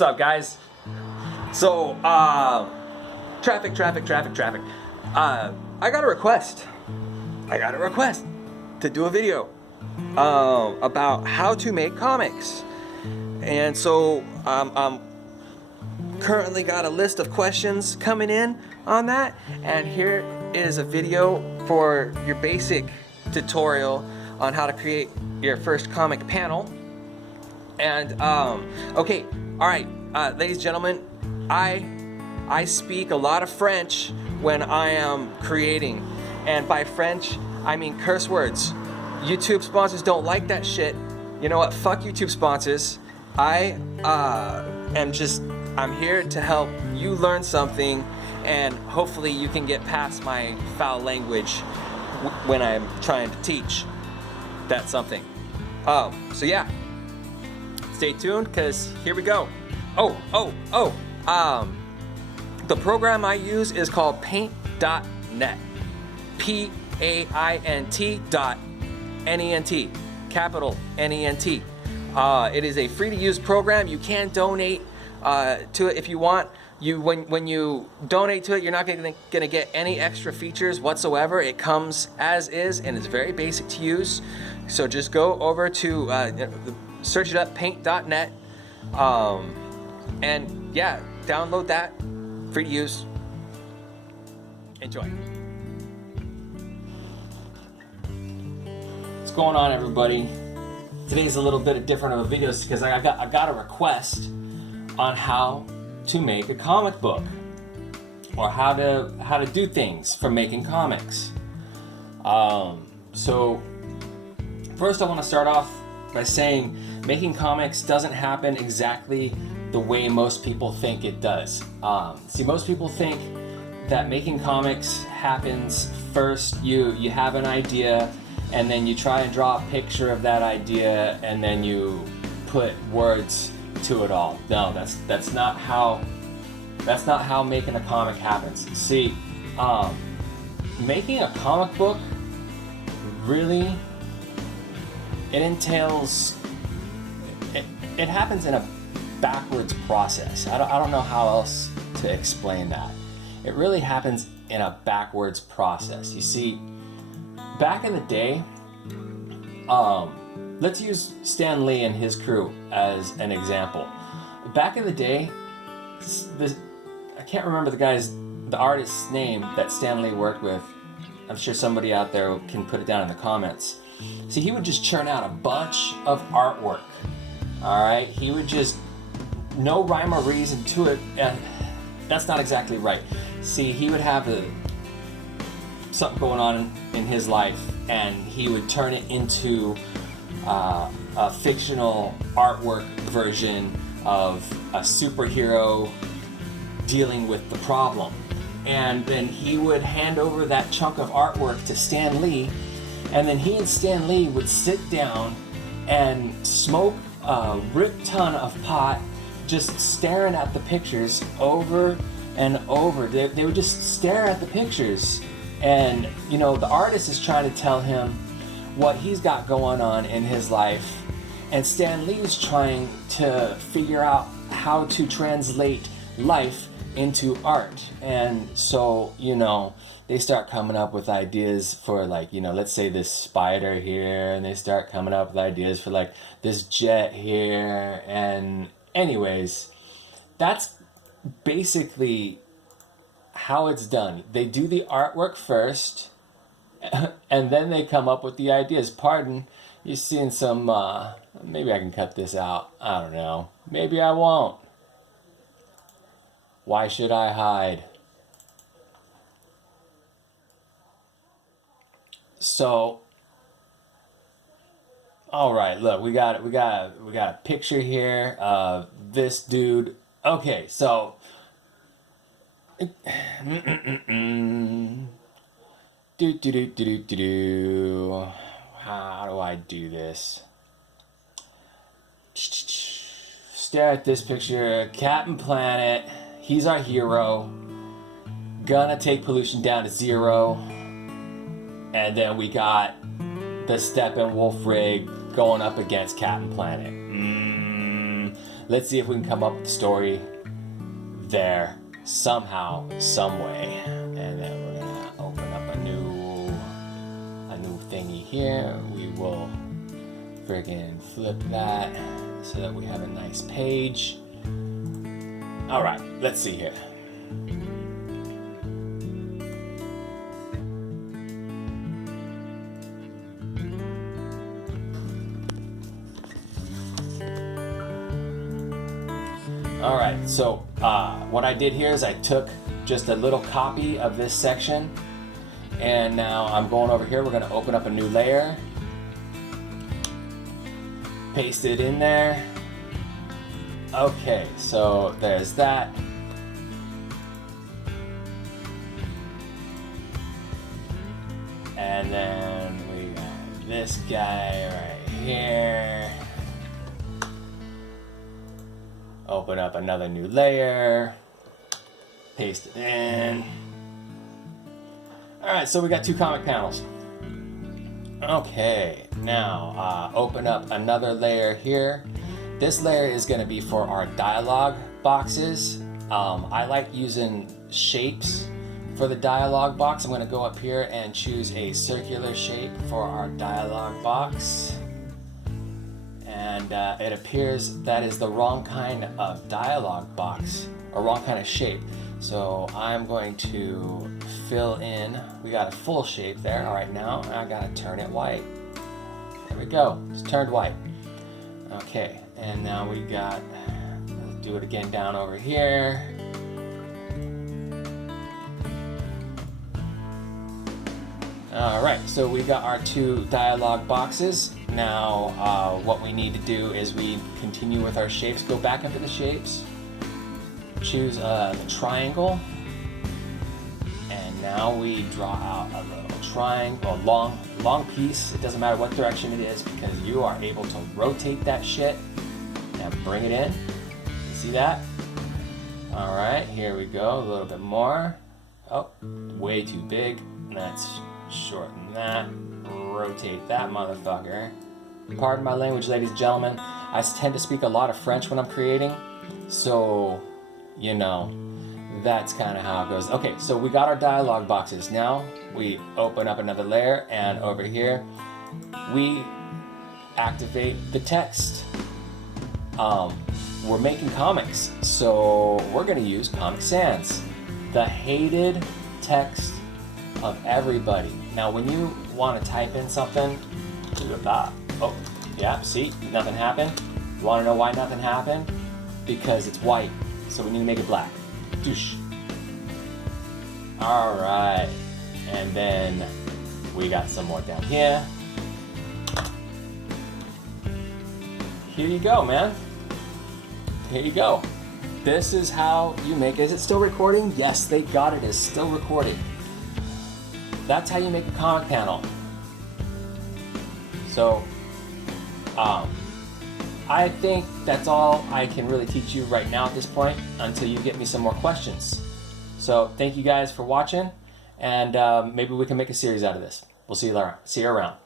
What's up, guys? So, traffic. I got a request. To do a video about how to make comics. And so, currently got a list of questions coming in on that. And here is a video for your basic tutorial on how to create your first comic panel. And, okay, all right, ladies and gentlemen, I speak a lot of French when I am creating, and by French I mean curse words. YouTube sponsors don't like that shit. You know what? Fuck YouTube sponsors. I'm here to help you learn something, and hopefully you can get past my foul language when I'm trying to teach that something. So yeah, stay tuned, because here we go. The program I use is called paint.net. PAINT.NENT, capital NENT. It is a free to use program. You can donate to it if you want. When you donate to it, you're not gonna get any extra features whatsoever. It comes as is, and it's very basic to use. So just go over to search it up, paint.net, and yeah, download that, free to use. Enjoy. What's going on, everybody? Today's a little bit different of a video because I got a request on how to make a comic book, or how to do things for making comics. So first I want to start off by saying making comics doesn't happen exactly the way most people think it does. See, most people think that making comics happens first. You have an idea, and then you try and draw a picture of that idea, and then you put words to it all. No, that's not how making a comic happens. See, making a comic book really, it entails, it happens in a backwards process. I don't know how else to explain that. It really happens in a backwards process. You see, back in the day, let's use Stan Lee and his crew as an example. Back in the day, I can't remember the artist's name that Stan Lee worked with. I'm sure somebody out there can put it down in the comments. See, he would just churn out a bunch of artwork. All right, he would just, no rhyme or reason to it, and that's not exactly right. See, he would have something going on in his life, and he would turn it into a fictional artwork version of a superhero dealing with the problem. And then he would hand over that chunk of artwork to Stan Lee, and then he and Stan Lee would sit down and smoke a rip ton of pot, just staring at the pictures over and over. They would just stare at the pictures, and you know, the artist is trying to tell him what he's got going on in his life, and Stan Lee is trying to figure out how to translate life into art. And so, you know, they start coming up with ideas for, like, you know, let's say this spider here, and they start coming up with ideas for like this jet here. And anyways, that's basically how it's done. They do the artwork first, and then they come up with the ideas. Pardon, you're seeing some, maybe I can cut this out. I don't know. Maybe I won't. Why should I hide? So, all right, look, we got a picture here of this dude. Okay, so how do I do this? Stare at this picture. Captain Planet, he's our hero. Gonna take pollution down to 0. And then we got the Steppenwolf rig going up against Captain Planet. let's see if we can come up with a story there somehow, some way. And then we're gonna open up a new thingy here. We will friggin' flip that so that we have a nice page. All right, let's see here. All right, so what I did here is I took just a little copy of this section, and now I'm going over here. We're gonna open up a new layer, paste it in there. Okay, so there's that. And then we got this guy right here. Open up another new layer, paste it in. All right, so we got 2 comic panels. Okay, now open up another layer here. This layer is gonna be for our dialogue boxes. I like using shapes for the dialogue box. I'm gonna go up here and choose a circular shape for our dialogue box. And it appears that is the wrong kind of dialogue box, or wrong kind of shape. So I'm going to fill in, we got a full shape there. All right, now I gotta turn it white. There we go, it's turned white. Okay, and now we got, let's do it again down over here. All right, so we got our 2 dialogue boxes. Now, what we need to do is we continue with our shapes. Go back into the shapes, choose the triangle, and now we draw out a little triangle, a long piece. It doesn't matter what direction it is, because you are able to rotate that shit and bring it in. You see that? All right, here we go, a little bit more. Oh, way too big. Let's shorten that. Rotate that motherfucker. Pardon my language, ladies and gentlemen. I tend to speak a lot of French when I'm creating, so, you know, that's kind of how it goes. Okay, so we got our dialogue boxes. Now we open up another layer, and over here we activate the text. We're making comics, so we're gonna use Comic Sans, the hated text of everybody. Now when you want to type in something, oh yeah, see, nothing happened. You want to know why nothing happened? Because it's white, so we need to make it black. Doosh. All right, and then we got some more down here. Here you go, man. Here you go. This is how you make it. Is it still recording? Yes, thank God it is still recording. That's how you make a comic panel. So, I think that's all I can really teach you right now at this point until you get me some more questions. So, thank you guys for watching, and maybe we can make a series out of this. We'll see you around.